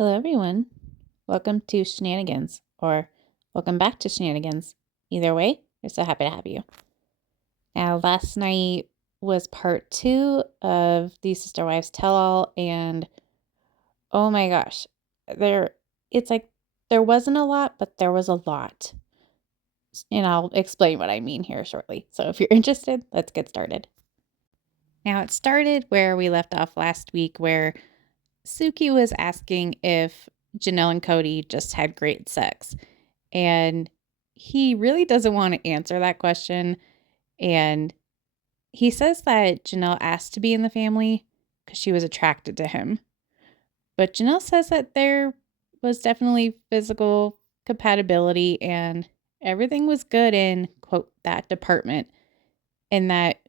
Hello, everyone. Welcome to Shenanigans, or welcome back to Shenanigans. Either way, we're so happy to have you. Now, last night was part 2 of the Sister Wives Tell-All, and oh my gosh, it's like there wasn't a lot, but there was a lot. And I'll explain what I mean here shortly. So if you're interested, let's get started. Now, it started where we left off last week, where Suki was asking if Janelle and Cody just had great sex. And he really doesn't want to answer that question. And he says that Janelle asked to be in the family because she was attracted to him. But Janelle says that there was definitely physical compatibility and everything was good in, quote, that department. And that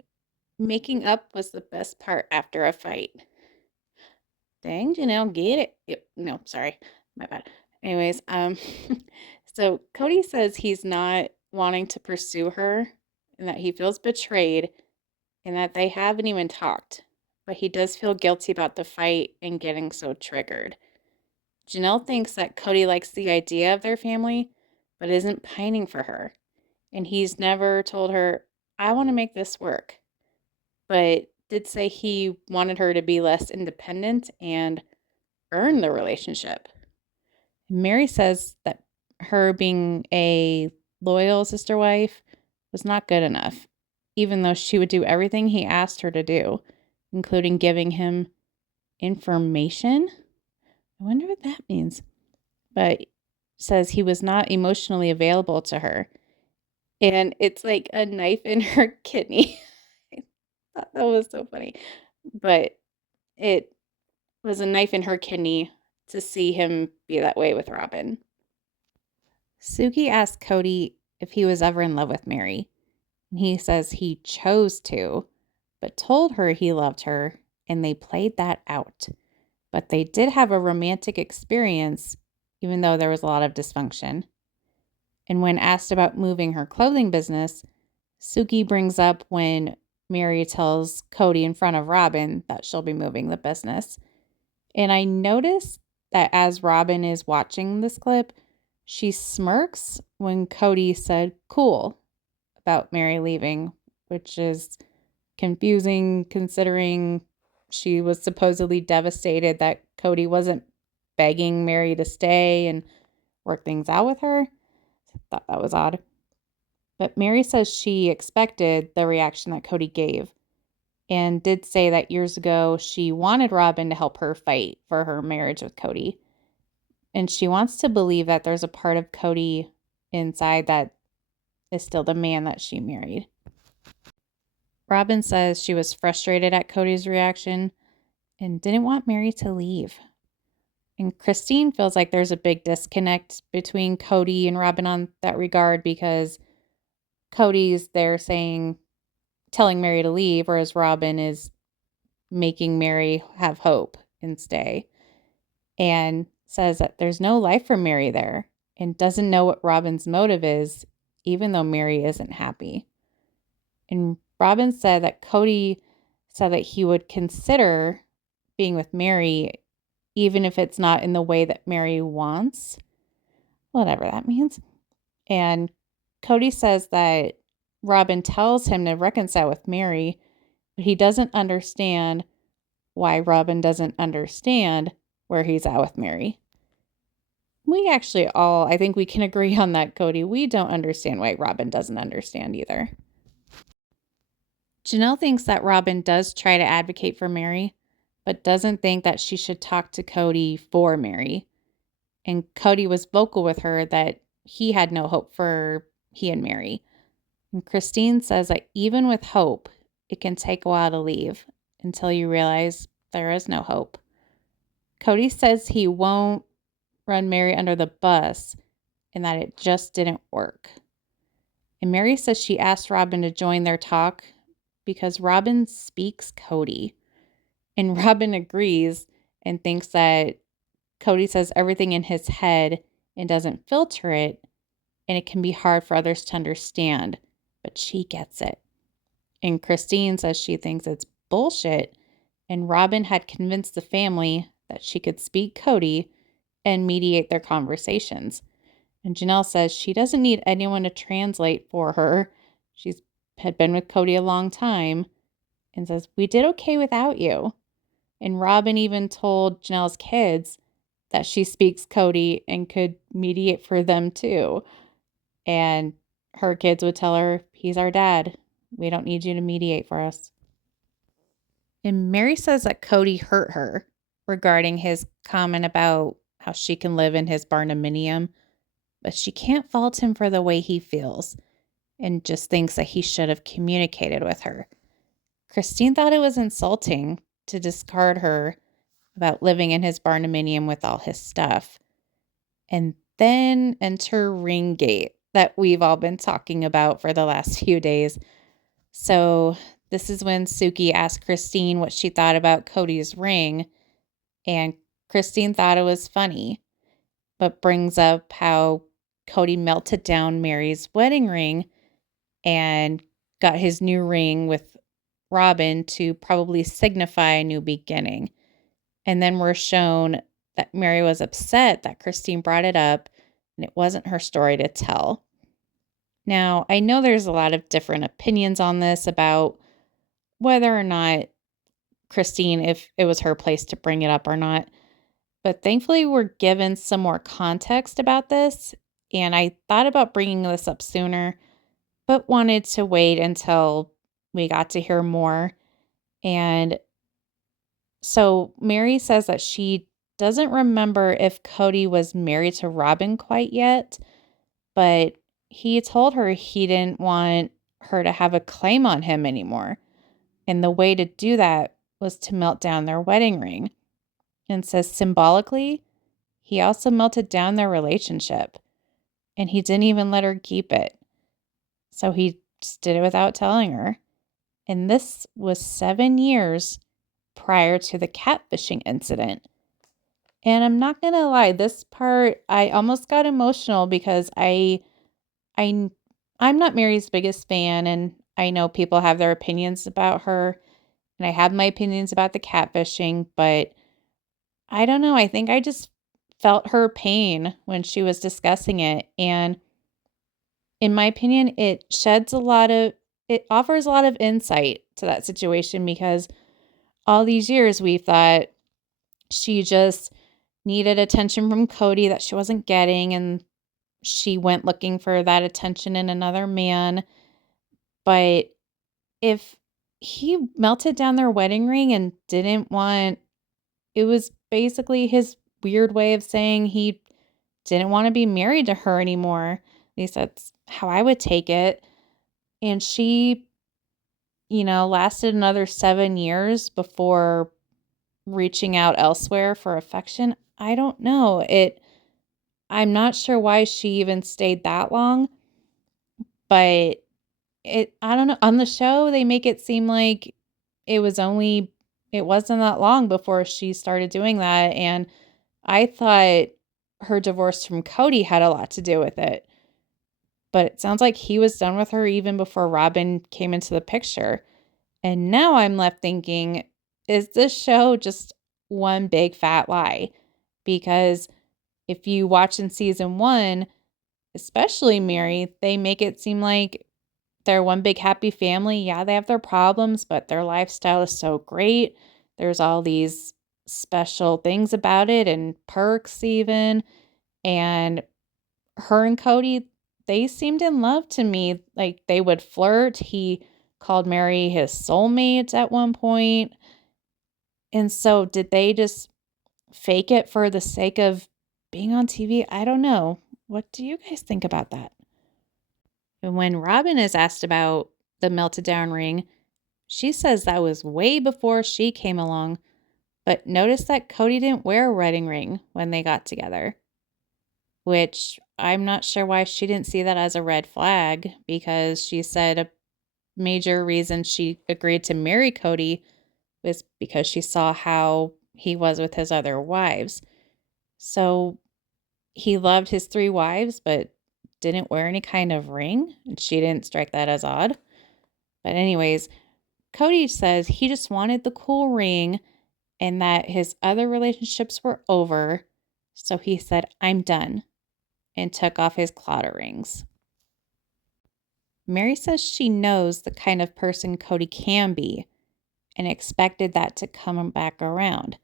making up was the best part after a fight. Dang, Janelle, get it. Yep, no, sorry. My bad. Anyways, so Cody says he's not wanting to pursue her and that he feels betrayed and that they haven't even talked. But he does feel guilty about the fight and getting so triggered. Janelle thinks that Cody likes the idea of their family, but isn't pining for her. And he's never told her, I want to make this work. But did say he wanted her to be less independent and earn the relationship. Mary says that her being a loyal sister wife was not good enough, even though she would do everything he asked her to do, including giving him information. I wonder what that means. But says he was not emotionally available to her. And it's like a knife in her kidney. I thought that was so funny. But it was a knife in her kidney to see him be that way with Robin. Suki asked Cody if he was ever in love with Mary, and he says he chose to, but told her he loved her, and they played that out. But they did have a romantic experience, even though there was a lot of dysfunction. And when asked about moving her clothing business, Suki brings up when Mary tells Cody in front of Robin that she'll be moving the business. And I noticed that as Robin is watching this clip, she smirks when Cody said cool about Mary leaving, which is confusing considering she was supposedly devastated that Cody wasn't begging Mary to stay and work things out with her. I thought that was odd. But Mary says she expected the reaction that Cody gave and did say that years ago she wanted Robin to help her fight for her marriage with Cody. And she wants to believe that there's a part of Cody inside that is still the man that she married. Robin says she was frustrated at Cody's reaction and didn't want Mary to leave. And Christine feels like there's a big disconnect between Cody and Robin on that regard because Cody's there telling Mary to leave, whereas Robin is making Mary have hope and stay. And says that there's no life for Mary there and doesn't know what Robin's motive is, even though Mary isn't happy. And Robin said that Cody said that he would consider being with Mary, even if it's not in the way that Mary wants, whatever that means. And Cody says that Robin tells him to reconcile with Mary, but he doesn't understand why Robin doesn't understand where he's at with Mary. We actually I think we can agree on that, Cody. We don't understand why Robin doesn't understand either. Janelle thinks that Robin does try to advocate for Mary, but doesn't think that she should talk to Cody for Mary. And Cody was vocal with her that he had no hope for he and Mary. And Christine says that even with hope, it can take a while to leave until you realize there is no hope. Cody says he won't run Mary under the bus and that it just didn't work. And Mary says she asked Robin to join their talk because Robin speaks Cody. And Robin agrees and thinks that Cody says everything in his head and doesn't filter it, and it can be hard for others to understand, but she gets it. And Christine says she thinks it's bullshit, and Robin had convinced the family that she could speak Cody and mediate their conversations. And Janelle says she doesn't need anyone to translate for her. She's had been with Cody a long time and says, "We did okay without you." And Robin even told Janelle's kids that she speaks Cody and could mediate for them too. And her kids would tell her, "He's our dad. We don't need you to mediate for us." And Mary says that Cody hurt her regarding his comment about how she can live in his barnuminium, but she can't fault him for the way he feels and just thinks that he should have communicated with her. Christine thought it was insulting to discard her about living in his barnuminium with all his stuff. And then enter Ringgate that we've all been talking about for the last few days. So this is when Suki asked Christine what she thought about Cody's ring, and Christine thought it was funny, but brings up how Cody melted down Mary's wedding ring and got his new ring with Robin to probably signify a new beginning. And then we're shown that Mary was upset that Christine brought it up and it wasn't her story to tell. Now, I know there's a lot of different opinions on this about whether or not Christine, if it was her place to bring it up or not. But thankfully, we're given some more context about this. And I thought about bringing this up sooner, but wanted to wait until we got to hear more. And so Mary says that she doesn't remember if Cody was married to Robin quite yet, but he told her he didn't want her to have a claim on him anymore. And the way to do that was to melt down their wedding ring. And says symbolically, he also melted down their relationship. And he didn't even let her keep it. So he just did it without telling her. And this was 7 years prior to the catfishing incident. And I'm not going to lie, this part, I almost got emotional because I'm not Mary's biggest fan, and I know people have their opinions about her, and I have my opinions about the catfishing, but I don't know. I think I just felt her pain when she was discussing it. And in my opinion, it offers a lot of insight to that situation because all these years we thought she just needed attention from Cody that she wasn't getting, and she went looking for that attention in another man. But if he melted down their wedding ring and didn't want, it was basically his weird way of saying he didn't want to be married to her anymore. At least that's how I would take it. And she, lasted another 7 years before reaching out elsewhere for affection. I don't know. I'm not sure why she even stayed that long, but I don't know. On the show, they make it seem like it wasn't that long before she started doing that. And I thought her divorce from Cody had a lot to do with it. But it sounds like he was done with her even before Robin came into the picture. And now I'm left thinking, is this show just one big fat lie? Because if you watch in season 1, especially Mary, they make it seem like they're one big happy family. Yeah, they have their problems, but their lifestyle is so great. There's all these special things about it and perks even. And her and Cody, they seemed in love to me. Like they would flirt. He called Mary his soulmate at one point. And so did they just fake it for the sake of being on TV? I don't know. What do you guys think about that? And when Robin is asked about the melted down ring, she says that was way before she came along. But notice that Cody didn't wear a wedding ring when they got together, which I'm not sure why she didn't see that as a red flag, because she said a major reason she agreed to marry Cody was because she saw how he was with his other wives. So he loved his 3 wives, but didn't wear any kind of ring, and she didn't strike that as odd. But anyways, Cody says he just wanted the cool ring and that his other relationships were over, So he said, "I'm done," and took off his clotter rings. Mary says she knows the kind of person Cody can be and expected that to come back around.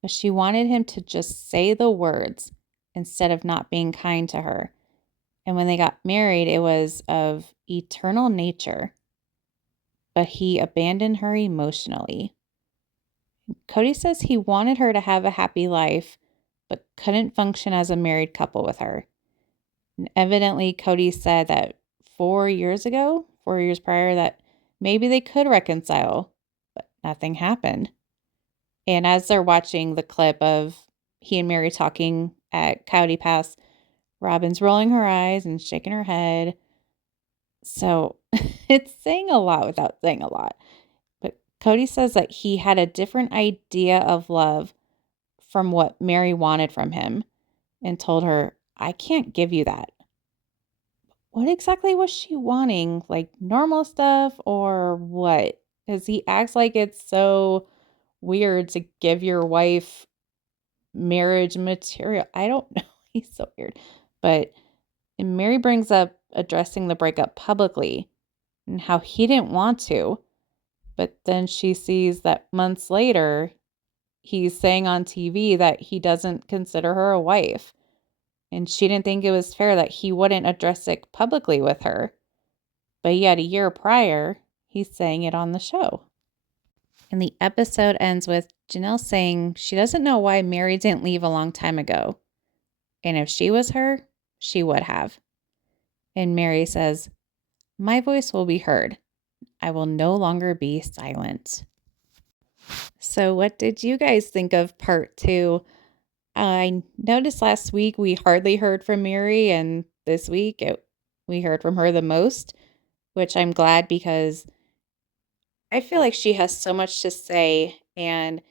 But she wanted him to just say the words instead of not being kind to her. And when they got married, it was of eternal nature. But he abandoned her emotionally. Cody says he wanted her to have a happy life, but couldn't function as a married couple with her. And evidently, Cody said that 4 years prior, that maybe they could reconcile, but nothing happened. And as they're watching the clip of he and Mary talking at Coyote Pass, Robin's rolling her eyes and shaking her head. So it's saying a lot without saying a lot. But Cody says that he had a different idea of love from what Mary wanted from him and told her, "I can't give you that." What exactly was she wanting? Like normal stuff or what? Because he acts like it's so weird to give your wife marriage material. I don't know. He's so weird. But Mary brings up addressing the breakup publicly and how he didn't want to. But then she sees that months later, he's saying on TV that he doesn't consider her a wife. And she didn't think it was fair that he wouldn't address it publicly with her. But yet a year prior, he's saying it on the show. And the episode ends with Janelle saying she doesn't know why Mary didn't leave a long time ago. And if she was her, she would have. And Mary says, "My voice will be heard. I will no longer be silent." So what did you guys think of part 2? I noticed last week we hardly heard from Mary, and this week we heard from her the most, which I'm glad because I feel like she has so much to say. And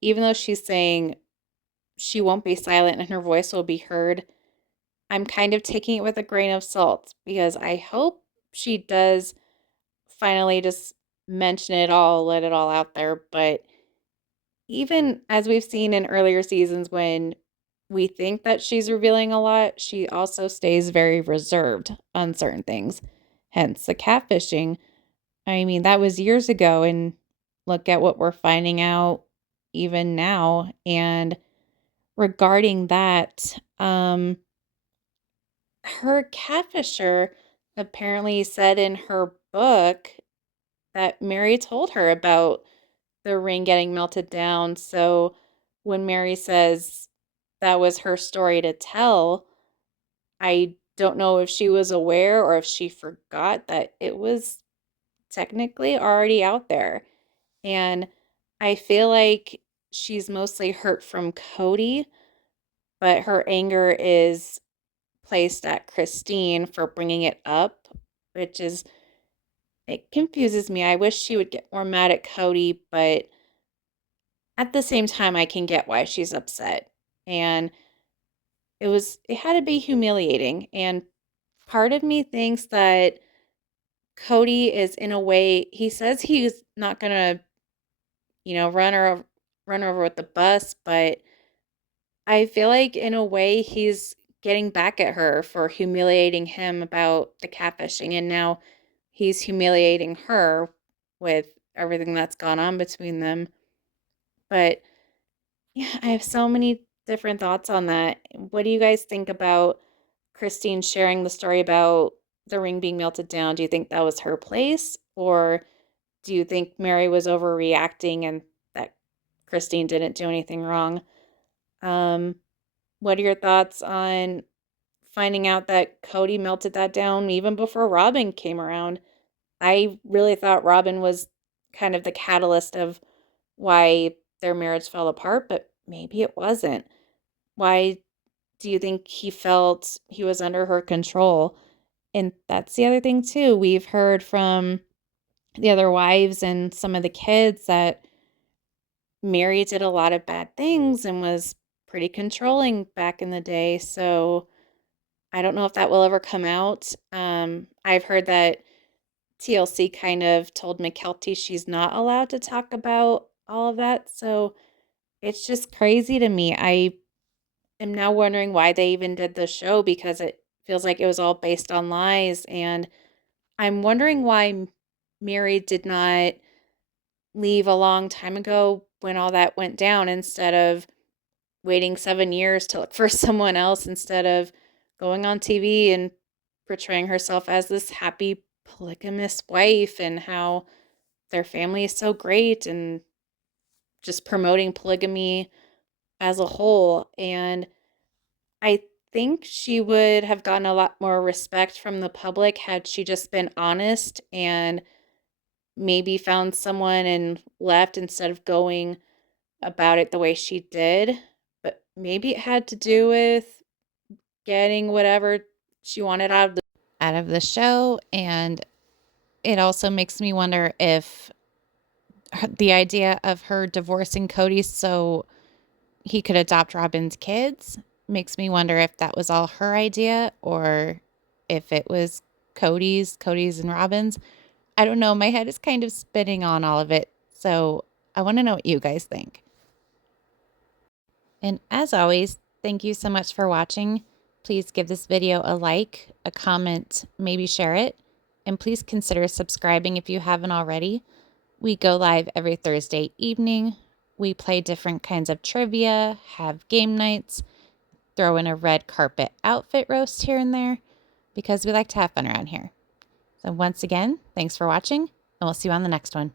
even though she's saying she won't be silent and her voice will be heard, I'm kind of taking it with a grain of salt because I hope she does finally just mention it all, let it all out there. But even as we've seen in earlier seasons, when we think that she's revealing a lot, she also stays very reserved on certain things. Hence the catfishing. I mean, that was years ago, and look at what we're finding out even now. And regarding that, her catfisher apparently said in her book that Mary told her about the ring getting melted down. So when Mary says that was her story to tell, I don't know if she was aware or if she forgot that it was technically already out there. And I feel like she's mostly hurt from Cody, but her anger is placed at Christine for bringing it up, which is, it confuses me. I wish she would get more mad at Cody, but at the same time, I can get why she's upset. And it had to be humiliating. And part of me thinks that Cody is, in a way, he says he's not going to, run her over with the bus, but I feel like in a way he's getting back at her for humiliating him about the catfishing, and now he's humiliating her with everything that's gone on between them. But yeah, I have so many different thoughts on that. What do you guys think about Christine sharing the story about the ring being melted down? Do you think that was her place? Or do you think Mary was overreacting and that Christine didn't do anything wrong? Um, what are your thoughts on finding out that Cody melted that down even before Robin came around? I really thought Robin was kind of the catalyst of why their marriage fell apart, but maybe it wasn't. Why do you think he felt he was under her control? And that's the other thing too. We've heard from the other wives and some of the kids that Mary did a lot of bad things and was pretty controlling back in the day. So I don't know if that will ever come out. I've heard that TLC kind of told McKelty she's not allowed to talk about all of that. So it's just crazy to me. I am now wondering why they even did the show, because it feels like it was all based on lies. And I'm wondering why Mary did not leave a long time ago when all that went down, instead of waiting 7 years to look for someone else, instead of going on TV and portraying herself as this happy polygamous wife and how their family is so great and just promoting polygamy as a whole. And I think she would have gotten a lot more respect from the public had she just been honest and maybe found someone and left, instead of going about it the way she did. But maybe it had to do with getting whatever she wanted out of the show. And it also makes me wonder if the idea of her divorcing Cody so he could adopt Robin's kids makes me wonder if that was all her idea or if it was Cody's and Robin's. I don't know. My head is kind of spinning on all of it. So I want to know what you guys think. And as always, thank you so much for watching. Please give this video a like, a comment, maybe share it. And please consider subscribing if you haven't already. We go live every Thursday evening. We play different kinds of trivia, have game nights, throw in a red carpet outfit roast here and there, because we like to have fun around here. So once again, thanks for watching, and we'll see you on the next one.